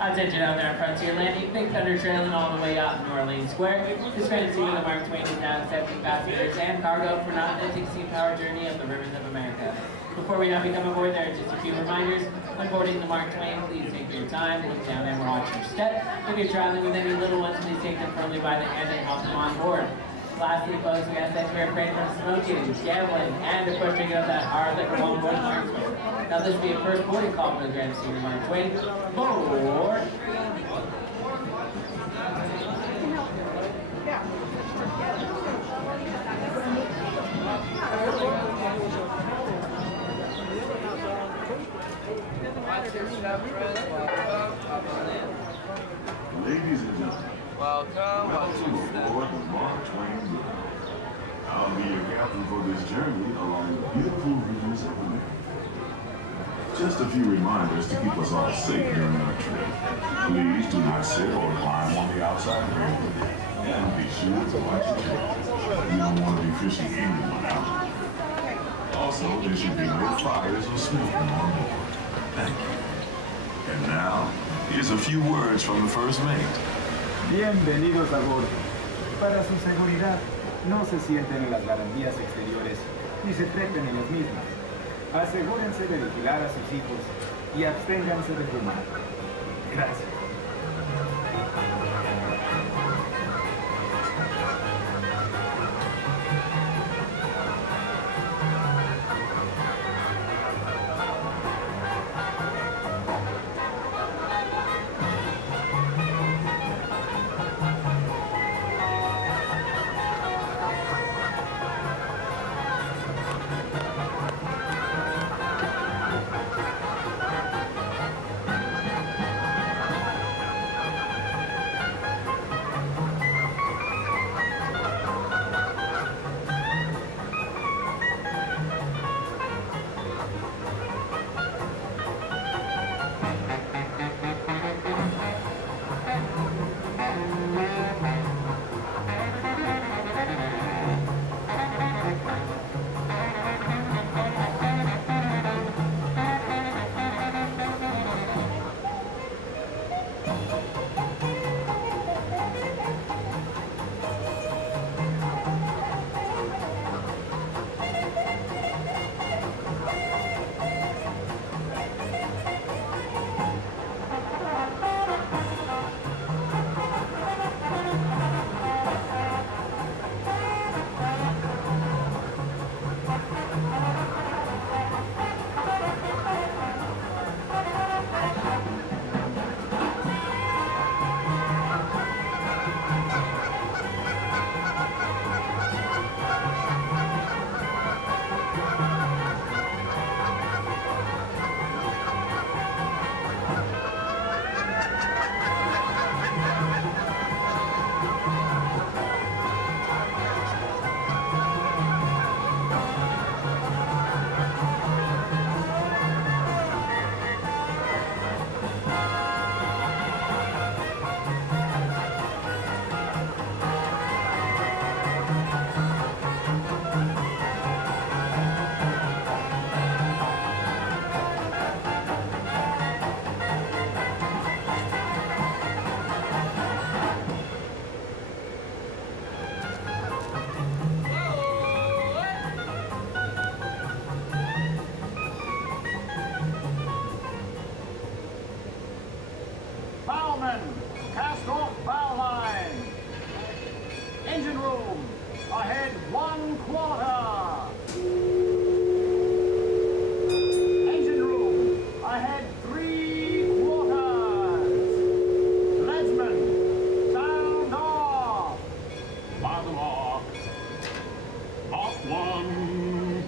Attention out there on Frontier Landing, Big Thunder trailing all the way out in New Orleans Square. This grand scene of the Mark Twain is now accepting passengers and cargo for an authentic steam-powered journey of the rivers of America. Before we have you come aboard, there are just a few reminders. When boarding the Mark Twain, please take your time, look down and watch your step. If you're traveling with any little ones, please take them firmly by the hand and help them on board. Lastly, folks, we ask that you refrain from smoking, gambling, and of course drinking up that hard liquor while on board the Mark Twain. Now this will be a first boarding call for the grand scene of Mark Twain. Board! Ladies and gentlemen, welcome aboard the Mark Twain Riverboat. I'll be your captain for this journey along the beautiful rivers of America. Just a few reminders to keep us all safe during our trip. Please do not sit or climb on the outside railing, and be sure to watch your tail. You don't want to be fishing anyone out. Also, there should be no fires or smoking on board. Thank you. And now, here's a few words from the first mate. Bienvenidos a bordo. Para su seguridad, no se sienten en las barandillas exteriores ni se trepen en las mismas. Asegúrense de vigilar a sus hijos y absténganse de fumar. Gracias. Cast off bow line. Engine room, ahead 1/4. Engine room, ahead 3/4. Leadsman, sound off. Bottom off. Off 1.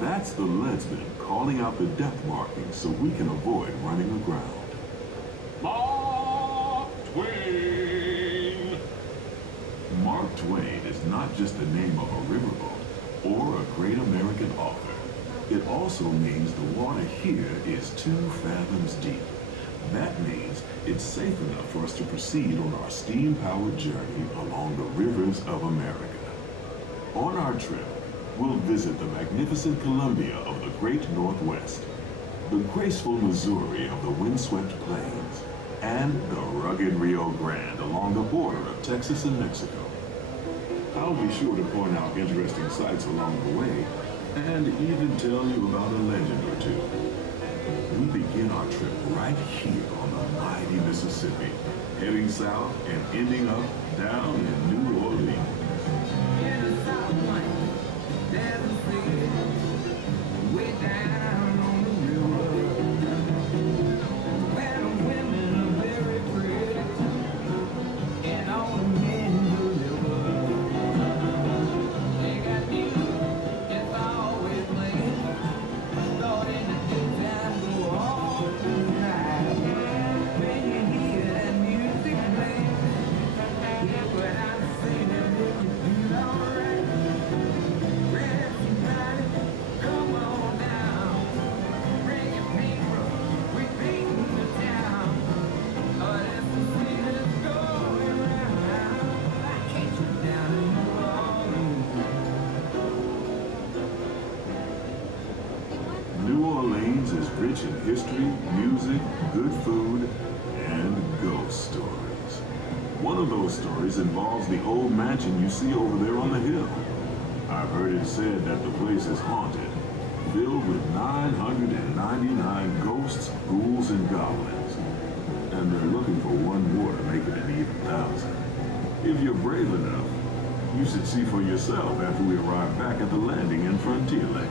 That's the leadsman calling out the depth markings so we can avoid running aground. Mark Twain! Mark Twain is not just the name of a riverboat or a great American author. It also means the water here is 2 fathoms deep. That means it's safe enough for us to proceed on our steam-powered journey along the rivers of America. On our trip, we'll visit the magnificent Columbia of the Great Northwest. the graceful Missouri of the windswept plains, and the rugged Rio Grande along the border of Texas and Mexico. I'll be sure to point out interesting sights along the way, and even tell you about a legend or two. We begin our trip right here on the mighty Mississippi, heading south and ending up down in New Orleans. New Orleans is rich in history, music, good food, and ghost stories. One of those stories involves the old mansion you see over there on the hill. I've heard it said that the place is haunted, filled with 999 ghosts, ghouls, and goblins. And they're looking for one more to make it an even thousand. If you're brave enough, you should see for yourself after we arrive back at the landing in Frontierland.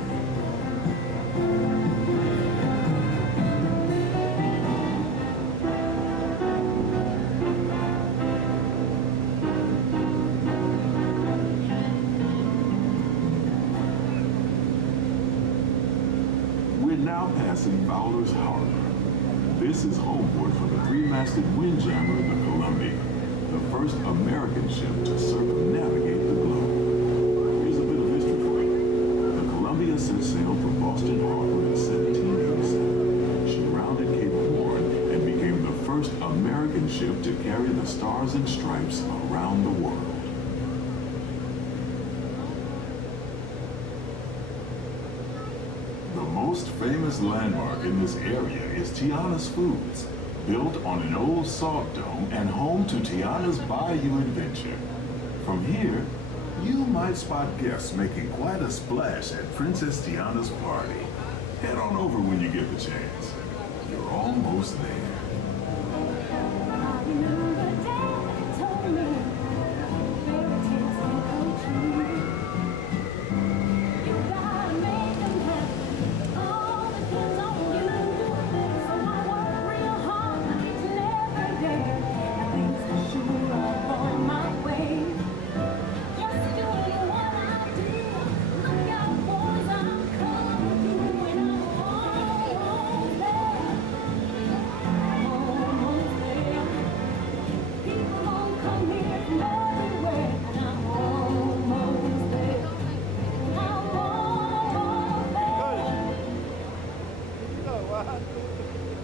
We're now passing Fowler's Harbor. This is homeport for the three-masted windjammer, the Columbia, the first American ship to circumnavigate the globe. Here's a bit of history for you. The Columbia set sail from Boston Harbor in 1787. She rounded Cape Horn and became the first American ship to carry the Stars and Stripes around the world. The most famous landmark in this area is Tiana's Foods, built on an old salt dome and home to Tiana's Bayou Adventure. From here, you might spot guests making quite a splash at Princess Tiana's party. Head on over when you get the chance. You're almost there.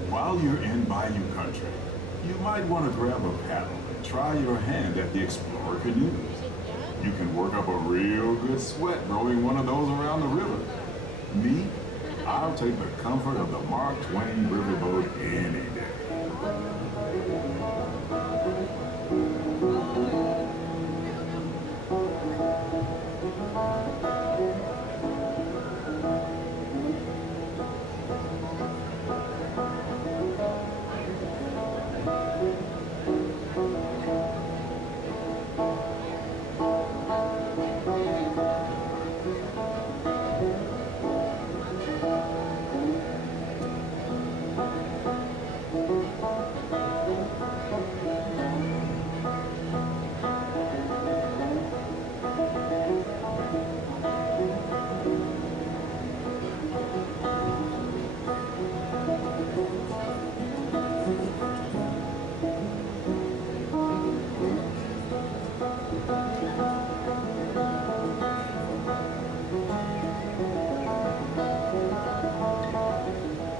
While you're in Bayou Country, you might want to grab a paddle and try your hand at the Explorer canoes. You can work up a real good sweat rowing one of those around the river. Me, I'll take the comfort of the Mark Twain Riverboat any day.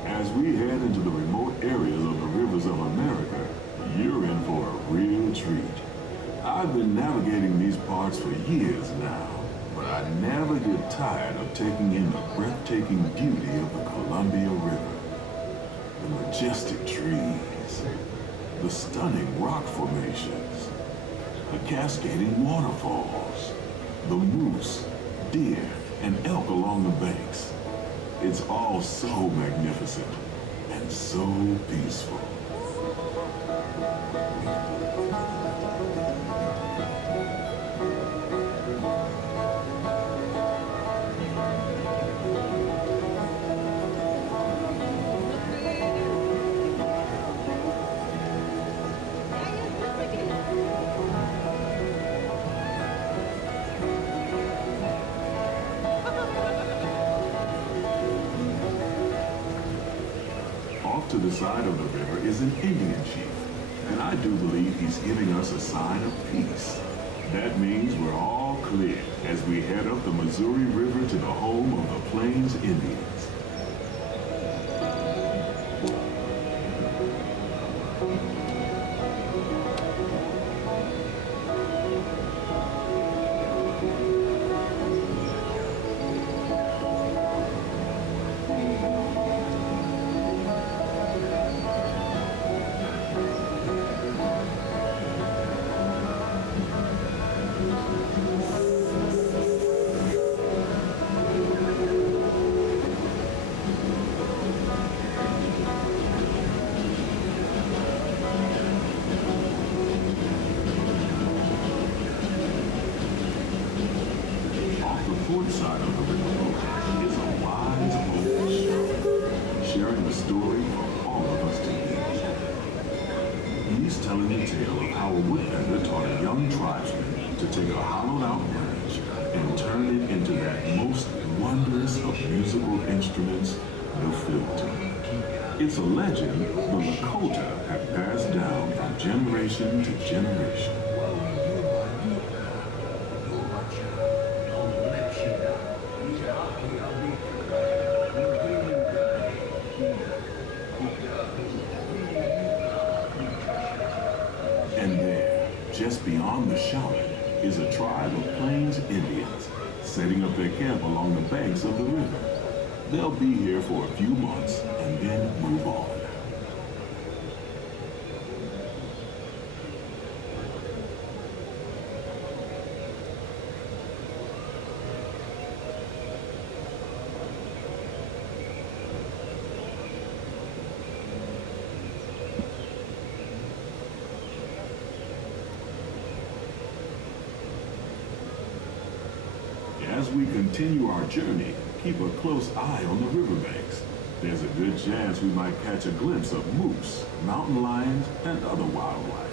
As we head into the remote areas of the rivers of America, you're in for a real treat. I've been navigating these parts for years now, but I never get tired of taking in the breathtaking beauty of the Columbia River. the majestic trees, the stunning rock formations, the cascading waterfalls, the moose, deer, and elk along the banks. It's all so magnificent and so peaceful. Off to the side of the river is an Indian chief, and I do believe he's giving us a sign of peace. That means we're all clear as we head up the Missouri River to the home of the Plains Indians. Port side of the riverboat is a wise old sheriff, sharing a story for all of us to hear. He's telling the tale of how a woodpecker taught a young tribesman to take a hollowed-out branch and turn it into that most wondrous of musical instruments, the flute. It's a legend the Lakota have passed down from generation to generation. And there, just beyond the shaman, is a tribe of Plains Indians setting up their camp along the banks of the river. They'll be here for a few months and then move on. As we continue our journey, keep a close eye on the riverbanks. There's a good chance we might catch a glimpse of moose, mountain lions, and other wildlife.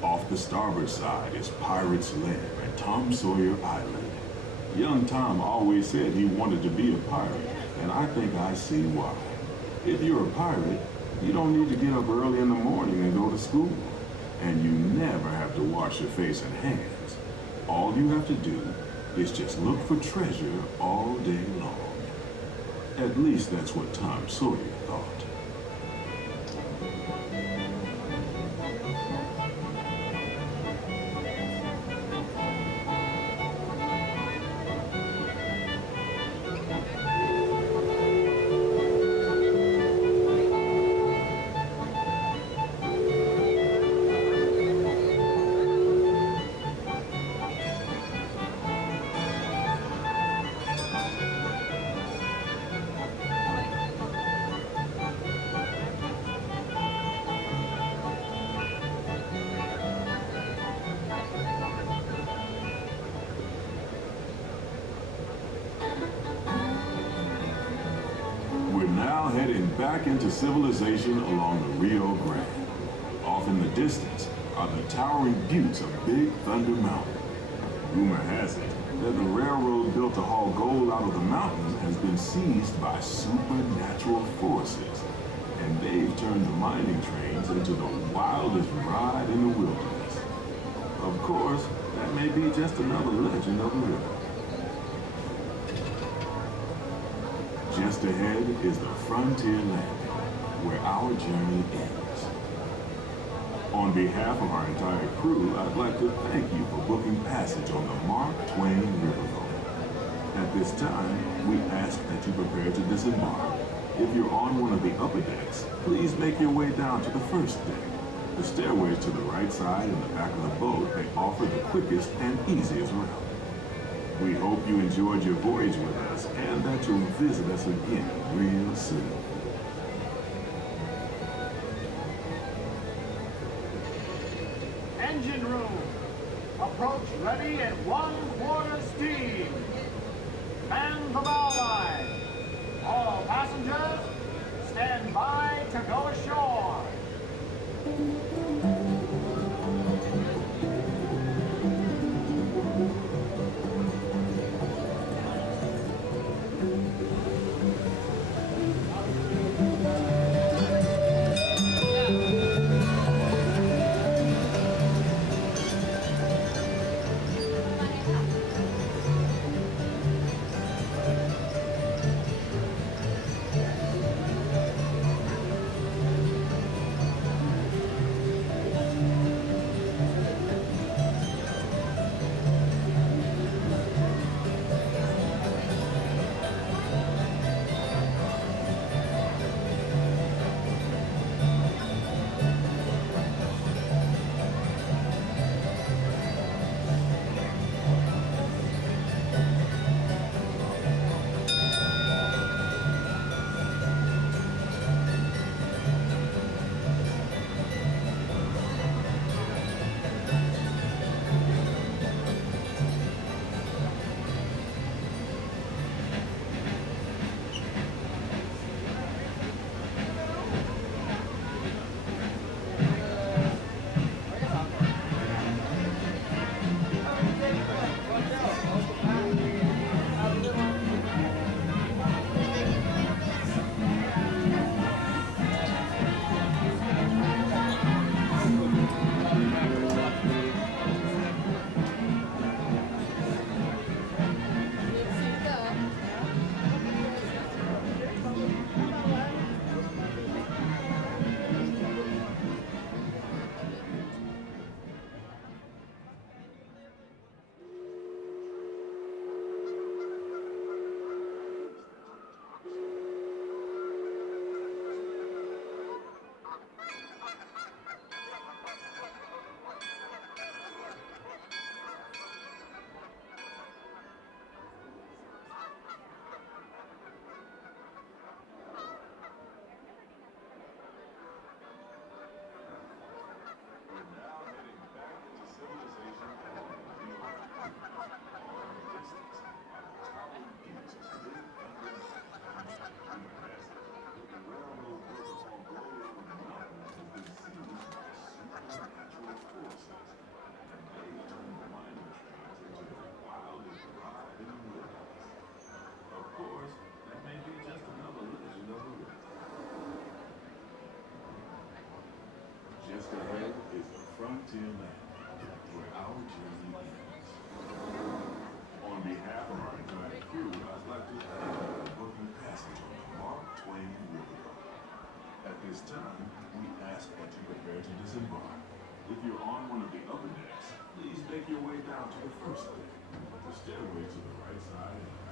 Off the starboard side is Pirate's Lair and Tom Sawyer Island. Young Tom always said he wanted to be a pirate, and I think I see why. If you're a pirate, you don't need to get up early in the morning and go to school. And you never have to wash your face and hands. All you have to do is just look for treasure all day long. At least that's what Tom Sawyer thought. now heading back into civilization along the Rio Grande. Off in the distance are the towering buttes of Big Thunder Mountain. Rumor has it that the railroad built to haul gold out of the mountain has been seized by supernatural forces, and they've turned the mining trains into the wildest ride in the wilderness. Of course, that may be just another legend of the river. Just ahead is the Frontier Landing, where our journey ends. On behalf of our entire crew, I'd like to thank you for booking passage on the Mark Twain Riverboat. At this time, we ask that you prepare to disembark. If you're on one of the upper decks, please make your way down to the first deck. The stairways to the right side and the back of the boat may offer the quickest and easiest route. We hope you enjoyed your voyage with us and that you'll visit us again real soon. Engine room. Approach ready at 1/4 steam. Man the bow line. All passengers, stand by to go ashore. Just ahead is the Frontier Landing, where our journey ends. On behalf of our entire crew, I'd like to thank you for booking passage on the Mark Twain Riverboat. At this time, we ask that you prepare to disembark. If you're on one of the upper decks, please make your way down to the first deck. The stairway to the right side and